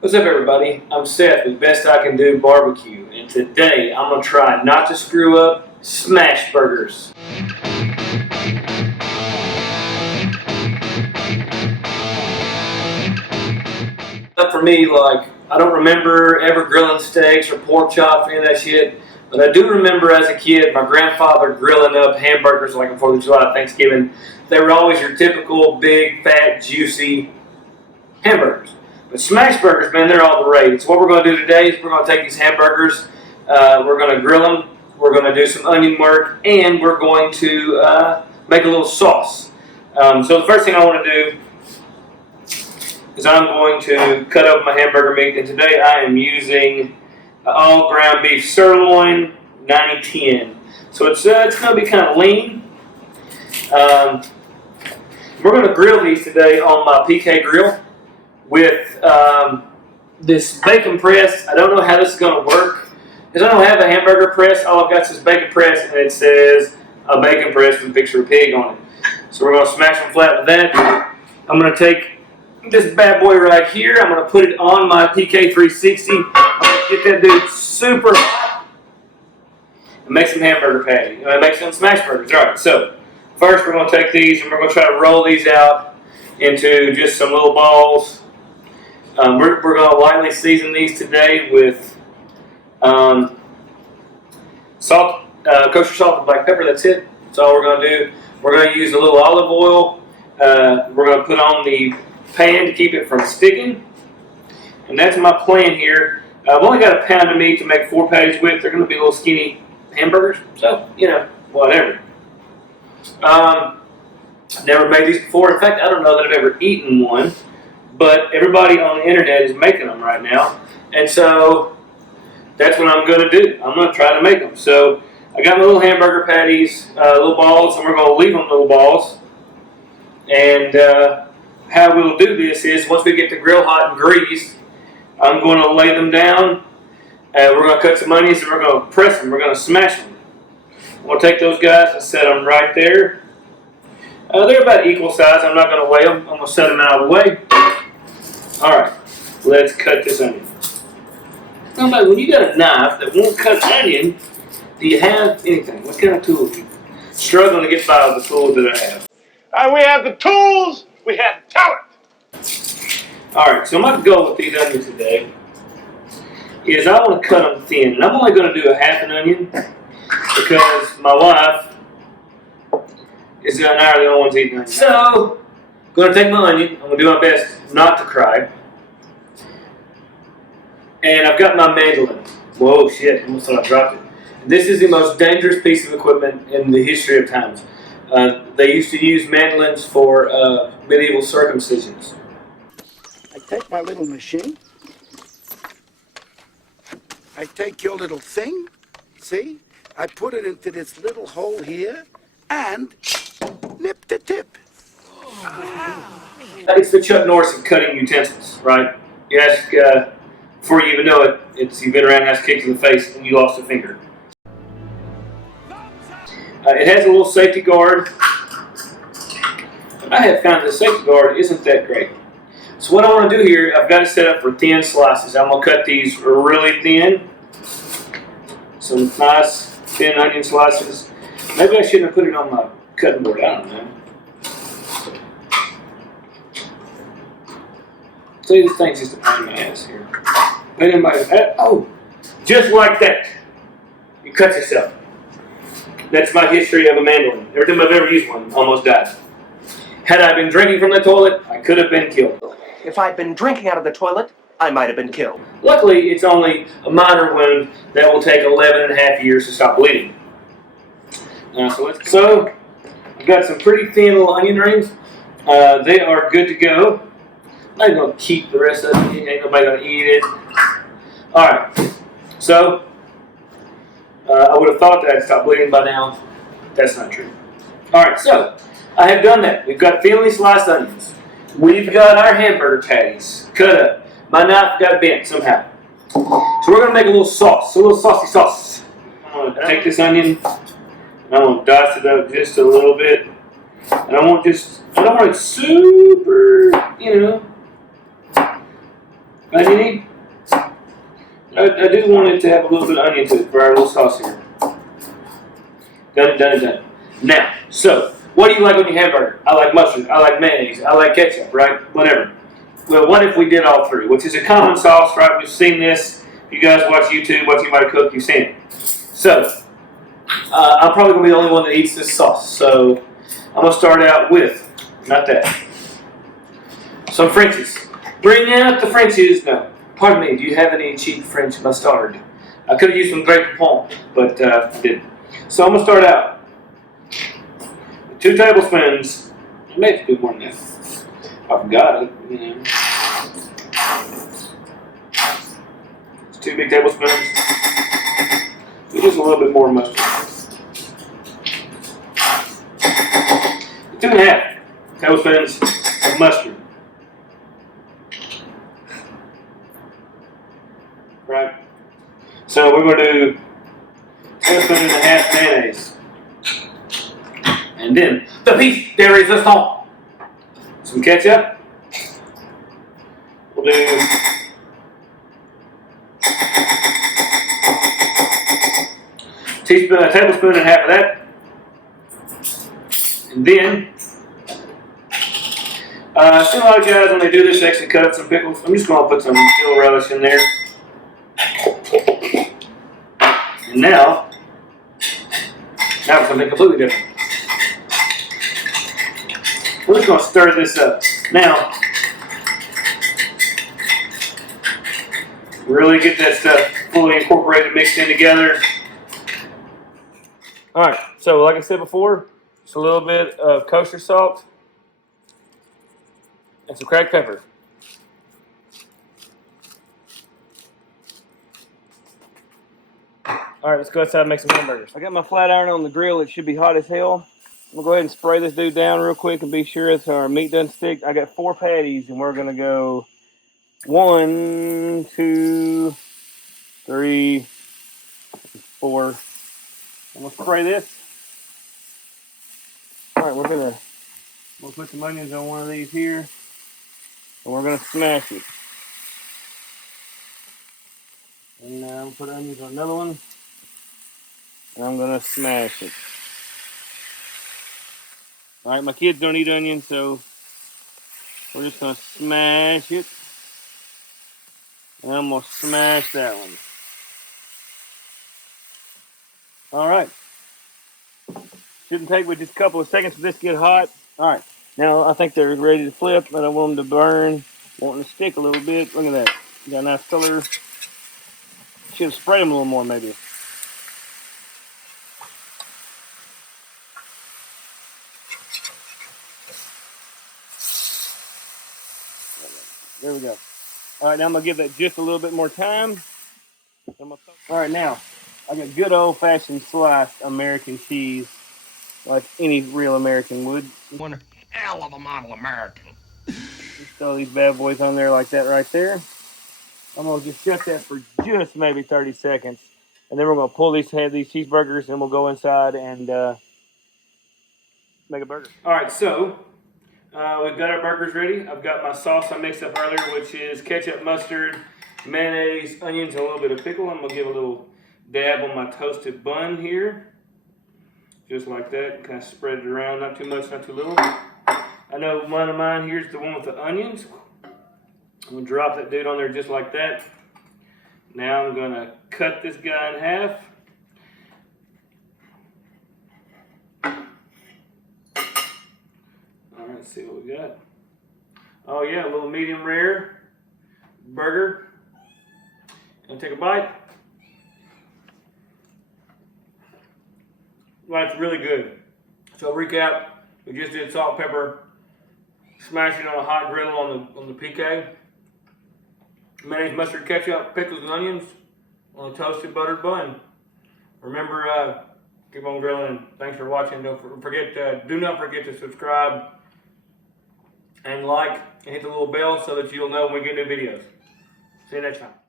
What's up, everybody? I'm Seth with Best I Can Do Barbecue, and today I'm going to try not to screw up smash burgers. For me, like, I don't remember ever grilling steaks or pork chops or any of that shit, but I do remember as a kid my grandfather grilling up hamburgers like on 4th of July, Thanksgiving. They were always your typical big, fat, juicy hamburgers. But smash burgers, man, they're all the rage. So what we're going to do today is we're going to take these hamburgers, we're going to grill them, we're going to do some onion work, and we're going to make a little sauce. So the first thing I want to do is I'm going to cut up my hamburger meat, and today I am using all ground beef sirloin 90-10. So it's going to be kind of lean. We're going to grill these today on my PK grill with this bacon press. I don't know how this is going to work because I don't have a hamburger press. All I've got is this bacon press, and it says a bacon press with a picture of a pig on it. So we're going to smash them flat with that. I'm going to take this bad boy right here. I'm going to put it on my PK 360. I'm going to get that dude super hot and make some hamburger patty. Make some smash burgers. All right, so first we're going to take these and we're going to try to roll these out into just some little balls. We're going to lightly season these today with salt, kosher salt and black pepper. That's it. That's all we're going to do. We're going to use a little olive oil. We're going to put on the pan to keep it from sticking. And that's my plan here. I've only got a pound of meat to make 4 patties with. They're going to be little skinny hamburgers. So, whatever. Never made these before. In fact, I don't know that I've ever eaten one. But everybody on the internet is making them right now. And so that's what I'm going to do. I'm going to try to make them. So I got my little hamburger patties, little balls, and we're going to leave them little balls. And how we'll do this is once we get the grill hot and greased, I'm going to lay them down. We're going to cut some onions and we're going to press them. We're going to smash them. I'm going to take those guys and set them right there. They're about equal size. I'm not going to weigh them. I'm going to set them out of the way. All right, let's cut this onion. Now, when you got a knife that won't cut onion, do you have anything? What kind of tools do you have? Struggling to get by with the tools that I have. We have the tools, we have talent. All right, so my goal with these onions today is I want to cut them thin. And I'm only going to do a half an onion because my wife is an hour the only one's eating onions. So, I'm going to take my onion. I'm going to do my best not to cry. And I've got my mandolin. Whoa, shit, I almost thought I dropped it. This is the most dangerous piece of equipment in the history of times. They used to use mandolins for medieval circumcisions. I take my little machine. I take your little thing, see? I put it into this little hole here and nip the tip. It's the Chuck Norris of cutting utensils, right? You ask, before you even know it, you've been around, has kicked in the face, and you lost a finger. It has a little safety guard. I have found the safety guard isn't that great. So what I want to do here, I've got it set up for thin slices. I'm going to cut these really thin. Some nice thin onion slices. Maybe I shouldn't have put it on my cutting board. I don't know. See, this thing's just a pain in the ass here. Oh, just like that. You cut yourself. That's my history of a mandolin. Every time I've ever used one, almost died. Had I been drinking from the toilet, I could have been killed. If I'd been drinking out of the toilet, I might have been killed. Luckily, it's only a minor wound that will take 11 and a half years to stop bleeding. So I've got some pretty thin little onion rings. They are good to go. I'm not going to keep the rest of it. Ain't nobody going to eat it. All right. So I would have thought that I'd stop bleeding by now. That's not true. All right. So I have done that. We've got thinly sliced onions. We've got our hamburger patties cut up. My knife got bent somehow. So we're going to make a little sauce, a little saucy sauce. I'm going to take this onion and I'm going to dice it up just a little bit. And I don't want it super, oniony. I do want it to have a little bit of onion to it for our little sauce here. Done. Now, so, what do you like on your hamburger? I like mustard, I like mayonnaise, I like ketchup, right? Whatever. Well, what if we did all three? Which is a common sauce, right? We've seen this. If you guys watch YouTube, watch anybody cook, you've seen it. So, I'm probably going to be the only one that eats this sauce. So, I'm going to start out with, not that, some Frenchies. Bring out the Frenchies. No, pardon me, do you have any cheap French mustard? I could have used some Grey Poupon, but I didn't. So I'm going to start out with 2 tablespoons. I may have to do more than that. I forgot it. You know. It's 2 big tablespoons. Just a little bit more mustard. 2.5 tablespoons of mustard. Right? So we're going to do 1.5 tablespoons mayonnaise. And then the piece de resistance. Some ketchup. We'll do a tablespoon and a half of that. And then, I've seen a lot of guys when they do this, they actually cut up some pickles. I'm just going to put some dill relish in there. And now for something completely different. We're just going to stir this up. Now, really get that stuff fully incorporated, mixed in together. Alright, so like I said before, just a little bit of kosher salt and some cracked pepper. Alright, let's go outside and make some hamburgers. I got my flat iron on the grill. It should be hot as hell. I'm going to go ahead and spray this dude down real quick and be sure that our meat doesn't stick. I got 4 patties, and we're going to go 1, 2, 3, 4. I'm going to spray this. Alright, we're going to put some onions on one of these here, and we're going to smash it. And I'm going to put onions on another one, and I'm going to smash it. Alright, my kids don't eat onions, so we're just going to smash it. And I'm going to smash that one. Alright. Shouldn't take but just a couple of seconds for this to get hot. Alright. Now I think they're ready to flip. I don't want them to burn. Want them to stick a little bit. Look at that. Got a nice color. Should have sprayed them a little more maybe. There we go. Alright, now I'm going to give that just a little bit more time. Alright, now I got good old-fashioned sliced American cheese, like any real American would. One hell of a model American. Just throw these bad boys on there like that right there. I'm going to just shut that for just maybe 30 seconds. And then we're going to pull these cheeseburgers, and we'll go inside and make a burger. Alright, so we've got our burgers ready. I've got my sauce I mixed up earlier, which is ketchup, mustard, mayonnaise, onions, and a little bit of pickle. I'm going to give a little dab on my toasted bun here. Just like that. Kind of spread it around. Not too much, not too little. I know one of mine here is the one with the onions. I'm going to drop that dude on there just like that. Now I'm going to cut this guy in half. Alright, let's see what we got. Oh yeah, a little medium rare burger. And take a bite. Well, it's really good. So recap, we just did salt, pepper, smashing on a hot griddle on the PK. Mayonnaise, mustard, ketchup, pickles, and onions on a toasted buttered bun. Remember, keep on grilling, and thanks for watching. Do not forget to subscribe and like and hit the little bell so that you'll know when we get new videos. See you next time.